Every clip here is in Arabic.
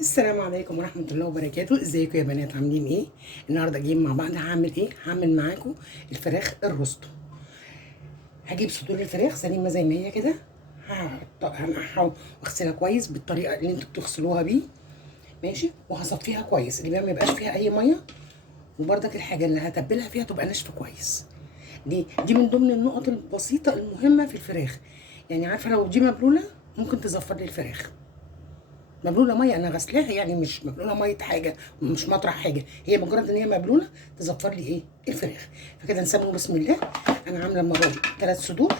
السلام عليكم ورحمة الله وبركاته. ازيكم يا بنات؟ عاملين ايه؟ النهارده جايين مع بعض. هعمل ايه؟ هعمل معاكم الفراخ الروستو. هجيب صدور الفراخ سليمة زي ما هي كده، هنقعها واغسلها كويس بالطريقة اللي انتوا بتغسلوها بيه، ماشي؟ وهصفيها كويس، اللي ما يبقاش فيها اي مية، وبرضك الحاجة اللي هتبلها فيها تبقى ناشفة كويس. دي من ضمن النقط البسيطة المهمة في الفراخ. يعني عارفة لو دي مبلولة ممكن تزفر لي الفراخ. مبلوله ميه انا غسلاها، يعني مش مبلوله ميه حاجه، مش مطرح حاجه، هي مجرد ان هي مبلوله تزفر لي ايه؟ الفراخ. فكده نسمي بسم الله. انا عامله المره دي 3 صدور.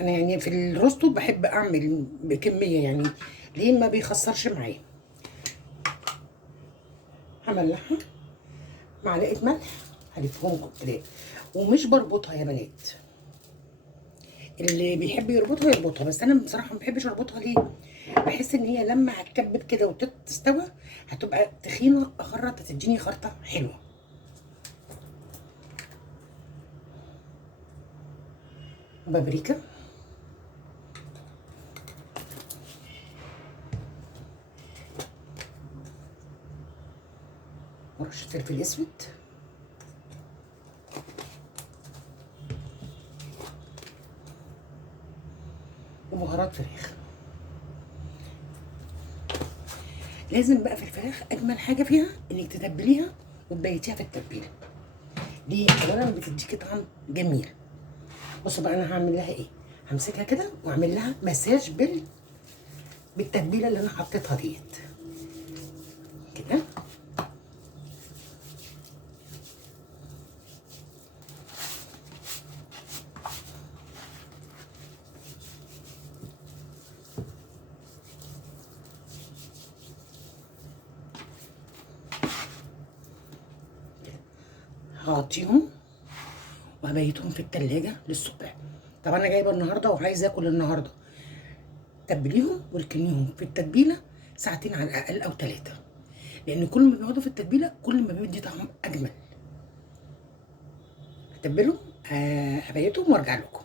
انا يعني في الروستو بحب اعمل بكميه، يعني ليه ما بيخسرش معايا. هملحها معلقه ملح، هلفهم كده ومش بربطها يا بنات. اللي بيحب يربطها يربطها، بس انا بصراحه ما بحبش اربطها. ليه؟ بحس ان هي لما هتكبب كده وتستوى هتبقى تخينه، اخرط هتديني خرطه حلوه. بابريكا، ورشه فلفل اسود، وبهارات فراخ. لازم بقى في الفراخ اجمل حاجه فيها انك تتبليها وتبيتيها في التتبيله دي، اولا بتديكي طعم جميل. بصوا بقى انا هعمل لها ايه. همسكها كده واعمل لها مساج بالتتبيله اللي انا حطيتها ديت كده. هغطيهم وهبيتهم في التلاجة للصبح. طب انا جايبه النهارده وعايزه اكل النهارده، تبليهم واركنيهم في التتبيله ساعتين على الاقل او 3، لان كل ما بيقعدوا في التتبيله كل ما بيدي طعم اجمل. هتبلهم، هبيتهم وارجع لكم.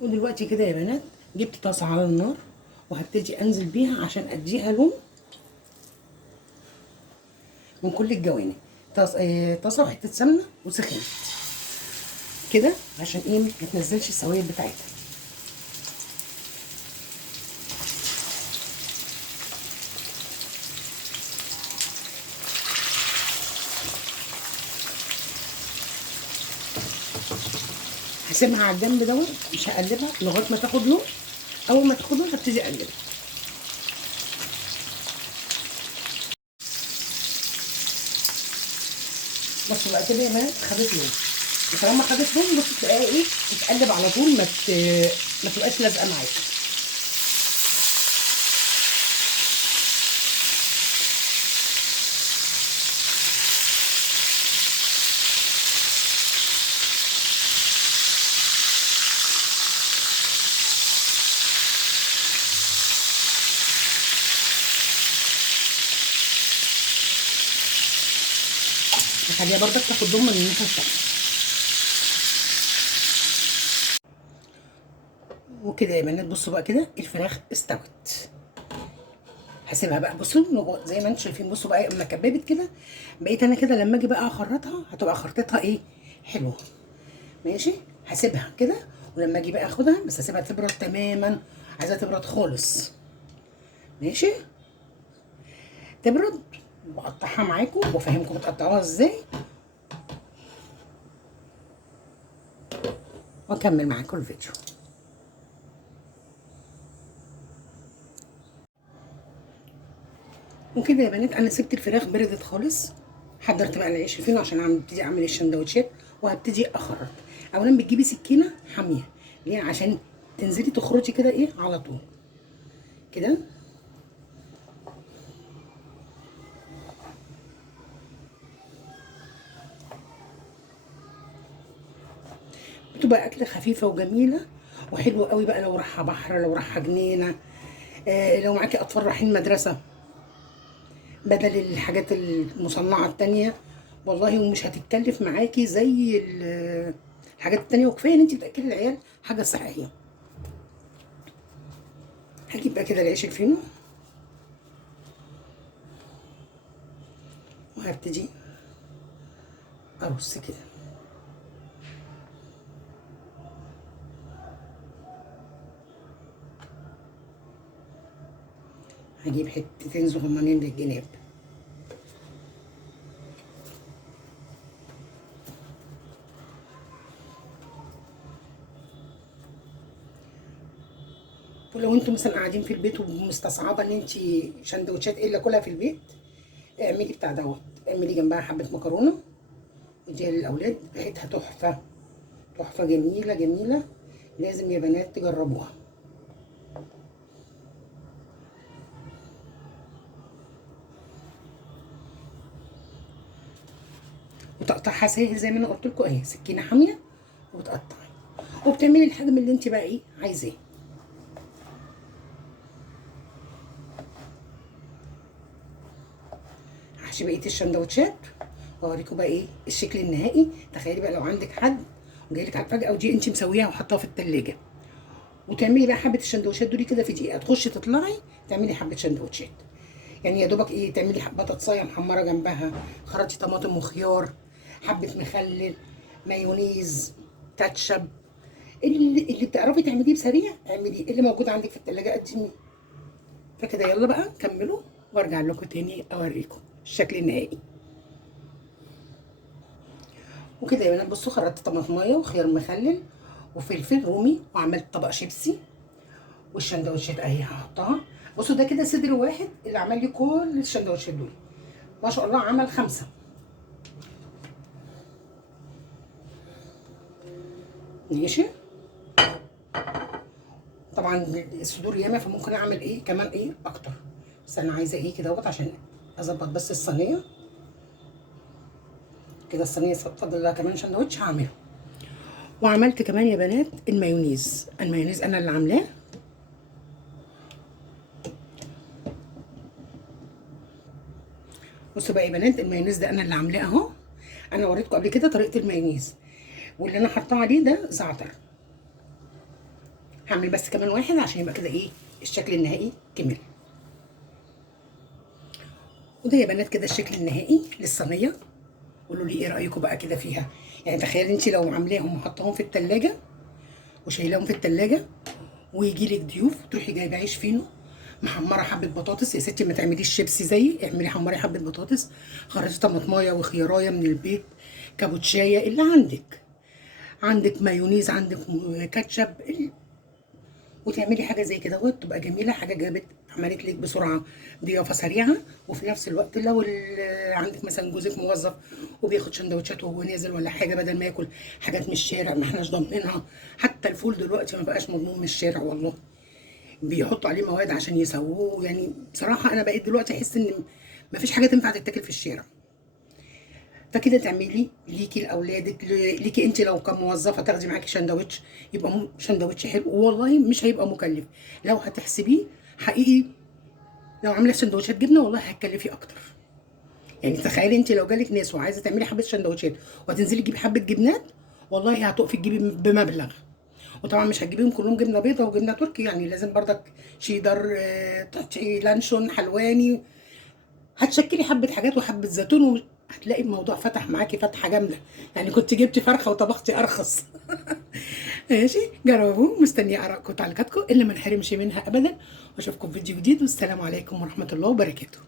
ودلوقتي كده يا بنات جبت طاسه على النار وهبتدي انزل بيها عشان اديها لون من كل الجوانب. طاسه وحته سمنه وسخنت كده عشان ايه؟ ما تنزلش السوائل بتاعتها. هسيبها على الجنب دوت، مش هقلبها لغايه ما تاخد لون. اول ما تاخد لون هبتدي اقلبها. بصوا بقى كده يا بنات خدت لون، وطالما خدت لون بصوا تلاقيها ايه؟ تتقلب على طول، ما تبقاش لازقه معاكي. نخليها برضك تاخد لون من الناحيه التانيه. وكده يا بنات بصوا بقى كده الفراخ استوت. هسيبها بقى. بصوا زي ما انتم شايفين، بصوا بقى اما كببت كده بقيت انا كده لما اجي بقى اخرطها هتبقى خرطتها ايه؟ حلوه. ماشي. هسيبها كده ولما اجي بقى اخدها، بس هسيبها تبرد تماما، عايزاها تبرد خالص. ماشي. تبرد واقطعها معاكم وافهمكم بتقطعوها ازاي، واكمل معاكم الفيديو. وكده يا بنات انا سبت الفراخ بردت خالص. حضرت بقى العيش الفينو عشان ابتدي اعمل السندوتشات، وهبتدي اخرط. اولا بتجيبي سكينه حاميه، ليه؟ عشان تنزلي تخرطي كده ايه على طول كده. بتبقى اكله خفيفه وجميله وحلوه قوي بقى لو رايحه بحر، لو رايحه جنينه، لو معاكي اطفال رايحين مدرسه، بدل الحاجات المصنعه التانيه. والله ومش هتتكلف معاكي زي الحاجات التانيه، وكفايه ان انت بتاكلي العيال حاجه صحيه. هجيب بقى كده العيش الفينو وهبتدي ارص كده. هجيب حتتين صغننين للجناب. ولو انتوا مثلا قاعدين في البيت ومستصعبه ان انت سندوتشات الا كلها في البيت، اعملي بتاع دوت، اعملي جنبها حبه مكرونه اديها للاولاد، ريحتها تحفه تحفه، جميله جميله، لازم يا بنات تجربوها. وتقطعها ساهل زي ما انا قلت لكم اهي، سكينه حاميه وتقطعي، وبتعملي الحجم اللي انت بقى ايه عايزاه. هحشي بقيه السندوتشات واوريكم بقى ايه الشكل النهائي. تخيلي بقى لو عندك حد وجايلك على الفجأة ودي انت مسويها وحطاها في التلاجة، وتعملي بقى حبه السندوتشات دول كده في دقيقه، تخشي تطلعي تعملي حبه سندوتشات. يعني يا دوبك ايه، تعملي بطاطسايه محمره جنبها، خرطي طماطم وخيار، حبه مخلل، مايونيز، كاتشب، اللي بتعرفي تعمليه بسريع اعمليه، اللي موجود عندك في التلاجة قدميه. فكده يلا بقى كملوا وارجع لكم تاني اوريكم الشكل النهائي. وكده يا بنات بصوا، خرطت طماطمايه وخيار مخلل وفلفل رومي وعملت طبق شيبسي، والسندوتشات اهي هحطها. بصوا ده كده صدر واحد اللي عمل لي كل السندوتشات دول، ما شاء الله عمل 5. ماشي. طبعا الصدور ياما فممكن اعمل ايه كمان ايه اكتر، بس انا عايزه ايه كده عشان اظبط بس الصينيه كده. الصينيه فاضل لها كمان سندوتش هعمله. وعملت كمان يا بنات المايونيز، المايونيز انا اللي عاملاه. بصوا بقى يا بنات، المايونيز ده انا اللي عاملاه اهو. انا وريتكم قبل كده طريقه المايونيز، واللي انا حاطاه عليه ده زعتر. هعمل بس كمان واحد عشان يبقى كده ايه الشكل النهائي كمل. وده يا بنات كده الشكل النهائي للصينيه. قولوا لي ايه رايكم بقى كده فيها. يعني تخيلي انت لو عاملاهم وحطاهم في التلاجة وشايلاهم في التلاجة، ويجي لك ضيوف تروحي جايبه عيش فينو، محمره حبه بطاطس. يا ستي ما تعمليش شيبسي زيي، اعملي حمري حبه بطاطس، خرجي طماطمايه وخيارايه من البيت، كابوتشايه اللي عندك مايونيز، عندك كاتشب، وتعملي حاجه زي كده وتبقى جميله، حاجه جابت عملت لك بسرعه ضيافه سريعه. وفي نفس الوقت لو عندك مثلا جوزك موظف وبياخد سندوتشات وهو نازل ولا حاجه، بدل ما ياكل حاجات من الشارع ما احناش ضامنينها. حتى الفول دلوقتي ما بقاش مضمون من الشارع والله، بيحطوا عليه مواد عشان يسووه. يعني بصراحه انا بقيت دلوقتي احس ان ما فيش حاجه تنفع تتاكل في الشارع. فكده تعملي ليكي لاولادك، ليكي انت لو كموظفه تاخدي معاكي سندوتش، يبقى سندوتش حلو والله، مش هيبقى مكلف لو هتحسبيه حقيقي. لو عامله سندوتشات جبنه والله هتكلفي اكتر. يعني تخيلي انت لو جالك ناس وعايزه تعملي حبه سندوتشات وهتنزلي تجيبي حبه جبنات، والله هتقفي تجيبي بمبلغ. وطبعا مش هتجيبيهم كلهم جبنه بيضه وجبنه تركي، يعني لازم بردك شيدر، لانشون، حلواني، هتشكلي حبه حاجات وحبه زيتون، هتلاقي الموضوع فتح معاكي فتحه جامده. يعني كنت جبتي فرخه وطبختي ارخص. ماشي، جربوه. مستنيه ارائكم وتعليقاتكم اللي ما نحرمش منها ابدا. واشوفكم في فيديو جديد، والسلام عليكم ورحمه الله وبركاته.